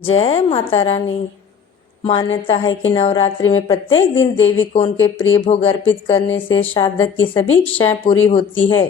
जय माता रानी। मान्यता है कि नवरात्रि में प्रत्येक दिन देवी को उनके प्रिय भोग अर्पित करने से साधक की सभी इच्छाएं पूरी होती है।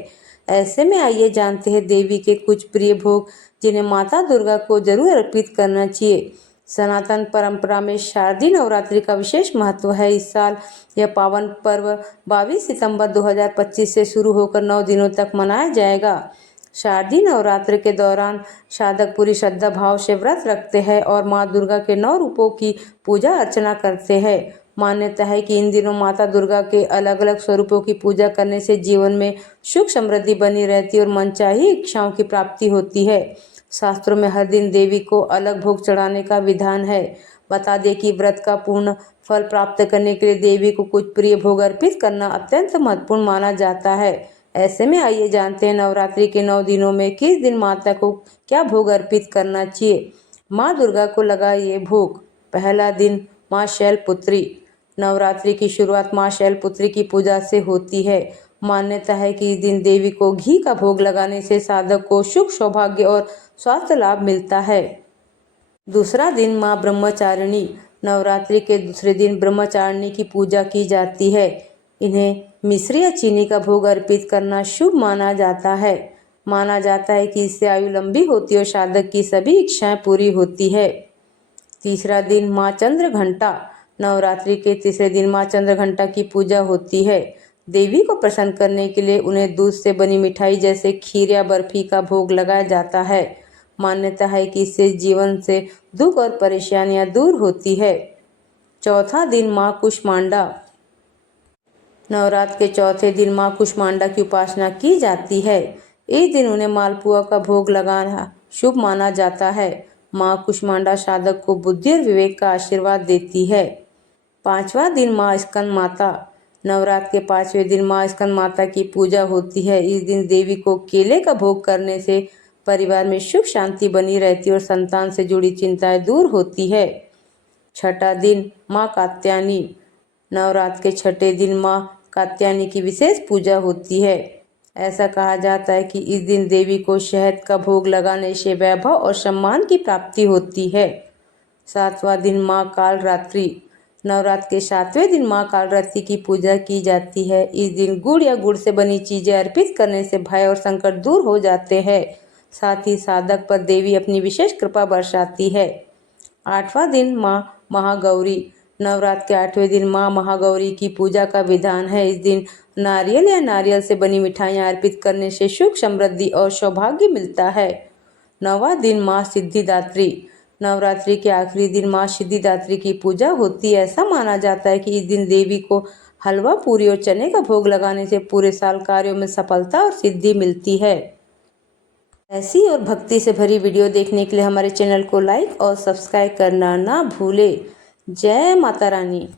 ऐसे में आइए जानते हैं देवी के कुछ प्रिय भोग जिन्हें माता दुर्गा को जरूर अर्पित करना चाहिए। सनातन परंपरा में शारदीय नवरात्रि का विशेष महत्व है। इस साल यह पावन पर्व 22 सितंबर 2025 से शुरू होकर 9 दिनों तक मनाया जाएगा। शारदीय नवरात्र के दौरान साधक पूरी श्रद्धा भाव से व्रत रखते हैं और मां दुर्गा के 9 रूपों की पूजा अर्चना करते हैं। मान्यता है कि इन दिनों माता दुर्गा के अलग अलग स्वरूपों की पूजा करने से जीवन में सुख समृद्धि बनी रहती है और मनचाही इच्छाओं की प्राप्ति होती है। शास्त्रों में हर दिन देवी को अलग भोग चढ़ाने का विधान है। बता दें कि व्रत का पूर्ण फल प्राप्त करने के लिए देवी को कुछ प्रिय भोग अर्पित करना अत्यंत महत्वपूर्ण माना जाता है। ऐसे में आइए जानते हैं नवरात्रि के 9 दिनों में किस दिन माता को क्या भोग अर्पित करना चाहिए। माँ दुर्गा को लगा ये भोग। पहला दिन माँ शैलपुत्री। नवरात्रि की शुरुआत माँ शैलपुत्री की पूजा से होती है। मान्यता है कि इस दिन देवी को घी का भोग लगाने से साधक को सुख सौभाग्य और स्वास्थ्य लाभ मिलता है। दूसरा दिन माँ ब्रह्मचारिणी। नवरात्रि के दूसरे दिन ब्रह्मचारिणी की पूजा की जाती है। इन्हें मिश्री या चीनी का भोग अर्पित करना शुभ माना जाता है। माना जाता है कि इससे आयु लंबी होती है और साधक की सभी इच्छाएं पूरी होती है। तीसरा दिन माँ चंद्र घंटा। नवरात्रि के तीसरे दिन माँ चंद्र घंटा की पूजा होती है। देवी को प्रसन्न करने के लिए उन्हें दूध से बनी मिठाई जैसे खीर या बर्फी का भोग लगाया जाता है। मान्यता है कि इससे जीवन से दुख और परेशानियां दूर होती है। चौथा दिन माँ कुष्मांडा। नवरात्र के चौथे दिन माँ कुष्मांडा की उपासना की जाती है। इस दिन उन्हें मालपुआ का भोग लगाना शुभ माना जाता है। माँ कुष्मांडा साधक को बुद्धि और विवेक का आशीर्वाद देती है। पांचवा दिन माँ स्कंद माता। नवरात्र के 5वें दिन माँ स्कंद माता की पूजा होती है। इस दिन देवी को केले का भोग करने से परिवार में सुख शांति बनी रहती है और संतान से जुड़ी चिंताएं दूर होती है। छठा दिन माँ कात्यायनी। नवरात्र के छठे दिन माँ कात्यायनी की विशेष पूजा होती है। ऐसा कहा जाता है कि इस दिन देवी को शहद का भोग लगाने से वैभव और सम्मान की प्राप्ति होती है। सातवां दिन माँ कालरात्रि। नवरात्र के 7वें दिन माँ कालरात्रि की पूजा की जाती है। इस दिन गुड़ या गुड़ से बनी चीजें अर्पित करने से भय और संकट दूर हो जाते हैं। साथ ही साधक पर देवी अपनी विशेष कृपा बरसाती है। आठवां दिन माँ महागौरी। नवरात्र के 8वें दिन माँ महागौरी की पूजा का विधान है। इस दिन नारियल या नारियल से बनी मिठाइयाँ अर्पित करने से सुख समृद्धि और सौभाग्य मिलता है। 9वां दिन माँ सिद्धिदात्री। नवरात्रि के आखिरी दिन माँ सिद्धिदात्री की पूजा होती है। ऐसा माना जाता है कि इस दिन देवी को हलवा पूरी और चने का भोग लगाने से पूरे साल कार्यों में सफलता और सिद्धि मिलती है। ऐसी और भक्ति से भरी वीडियो देखने के लिए हमारे चैनल को लाइक और सब्सक्राइब करना ना भूले। जय माता रानी।